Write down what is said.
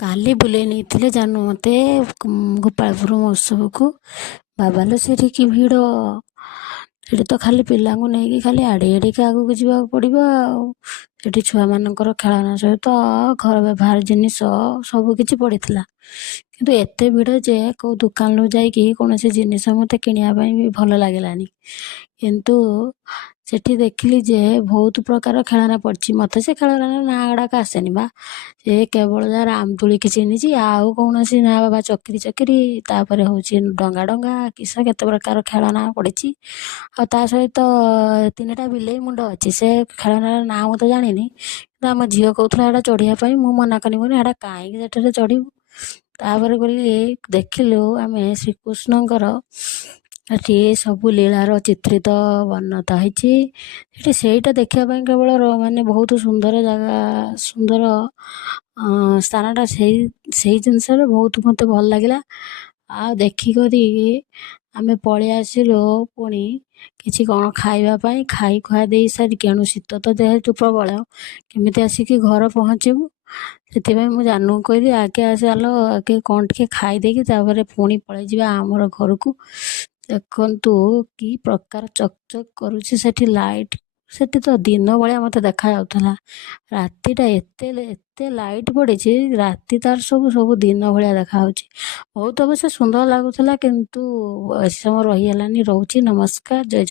କାଲି ବୁଲେଇ ନେଇଥିଲେ ଜାନୁ ମୋତେ ଗୋପାଳପୁର ମହୋତ୍ସବକୁ। ବାବାଲୋ ସେଠି କି ଭିଡ଼! ସେଠି ତ ଖାଲି ପିଲାଙ୍କୁ ନେଇକି ଖାଲି ଆଡ଼ିକି ଆଗକୁ ଯିବାକୁ ପଡ଼ିବ ଆଉ। ସେଠି ଛୁଆମାନଙ୍କର ଖେଳନା ସହିତ ଘର ବ୍ୟବହାର ଜିନିଷ ସବୁ କିଛି ପଡ଼ିଥିଲା। କିନ୍ତୁ ଏତେ ଭିଡ଼ ଯେ କେଉଁ ଦୋକାନରୁ ଯାଇକି କୌଣସି ଜିନିଷ ମୋତେ କିଣିବା ପାଇଁ ବି ଭଲ ଲାଗିଲାନି। କିନ୍ତୁ ସେଠି ଦେଖିଲି ଯେ ବହୁତ ପ୍ରକାର ଖେଳନା ପଡ଼ିଛି। ମୋତେ ସେ ଖେଳନାର ନାଁ ଗୁଡ଼ାକ ଆସେନି ବା, ସେ କେବଳ ଯାହା ରାମଦୋଳିକି ଚିହ୍ନିଛି, ଆଉ କୌଣସି ନା ବାବା ଚକିରି ଚକିରି, ତାପରେ ହେଉଛି ଡଙ୍ଗା ଡଙ୍ଗା, କିସ କେତେ ପ୍ରକାର ଖେଳନା ପଡ଼ିଛି। ଆଉ ତା ସହିତ 3ଟା ବିଲେଇ ମୁଣ୍ଡ ଅଛି। ସେ ଖେଳନାର ନାଁ ମୁଁ ତ ଜାଣିନି, କିନ୍ତୁ ଆମ ଝିଅ କହୁଥିଲା ଏଇଟା ଚଢ଼ିବା ପାଇଁ। ମୁଁ ମନା କଲି, ଏଇଟା କାହିଁକି ସେଠାରେ ଚଢ଼ିବୁ। ତାପରେ ଗଲି, ଦେଖିଲୁ ଆମେ ଶ୍ରୀକୃଷ୍ଣଙ୍କର ଏଠି ସବୁ ଲୀଳାର ଚିତ୍ରିତ ବର୍ଣ୍ଣତା ହେଇଛି। ସେଠି ସେଇଟା ଦେଖିବା ପାଇଁ କେବଳ ମାନେ ବହୁତ ସୁନ୍ଦର ଜାଗା, ସୁନ୍ଦର ସ୍ଥାନଟା। ସେଇ ଜିନିଷରେ ବହୁତ ମୋତେ ଭଲ ଲାଗିଲା। ଆଉ ଦେଖିକରି ଆମେ ପଳେଇ ଆସିଲୁ ପୁଣି କିଛି କ'ଣ ଖାଇବା ପାଇଁ। ଖାଇ ଖୁଆ ଦେଇ ସାରିକି, ଏଣୁ ଶୀତ ତ ଯେହେତୁ ପ୍ରବଳ, କେମିତି ଆସିକି ଘର ପହଞ୍ଚିବୁ। ସେଥିପାଇଁ ମୁଁ ଜାନୁକୁ କହିଲି, ଆଗେ ଚାଲ ଆଗେ କ'ଣ ଟିକେ ଖାଇଦେଇକି ତାପରେ ପୁଣି ପଳେଇ ଯିବା ଆମର ଘରକୁ। ଦେଖନ୍ତୁ କି ପ୍ରକାର ଚକଚକ କରୁଛି ସେଠି ଲାଇଟ୍। ସେଠି ତ ଦିନ ଭଳିଆ ମୋତେ ଦେଖାଯାଉଥିଲା। ରାତିଟା ଏତେ ଲାଇଟ୍ ପଡ଼ିଛି, ରାତି ତାର ସବୁ ଦିନ ଭଳିଆ ଦେଖାହେଉଛି। ବହୁତ ଅବଶ୍ୟ ସୁନ୍ଦର ଲାଗୁଥିଲା, କିନ୍ତୁ ବେଶୀ ସମୟ ରହିହେଲାନି। ରହୁଛି, ନମସ୍କାର, ଜୟ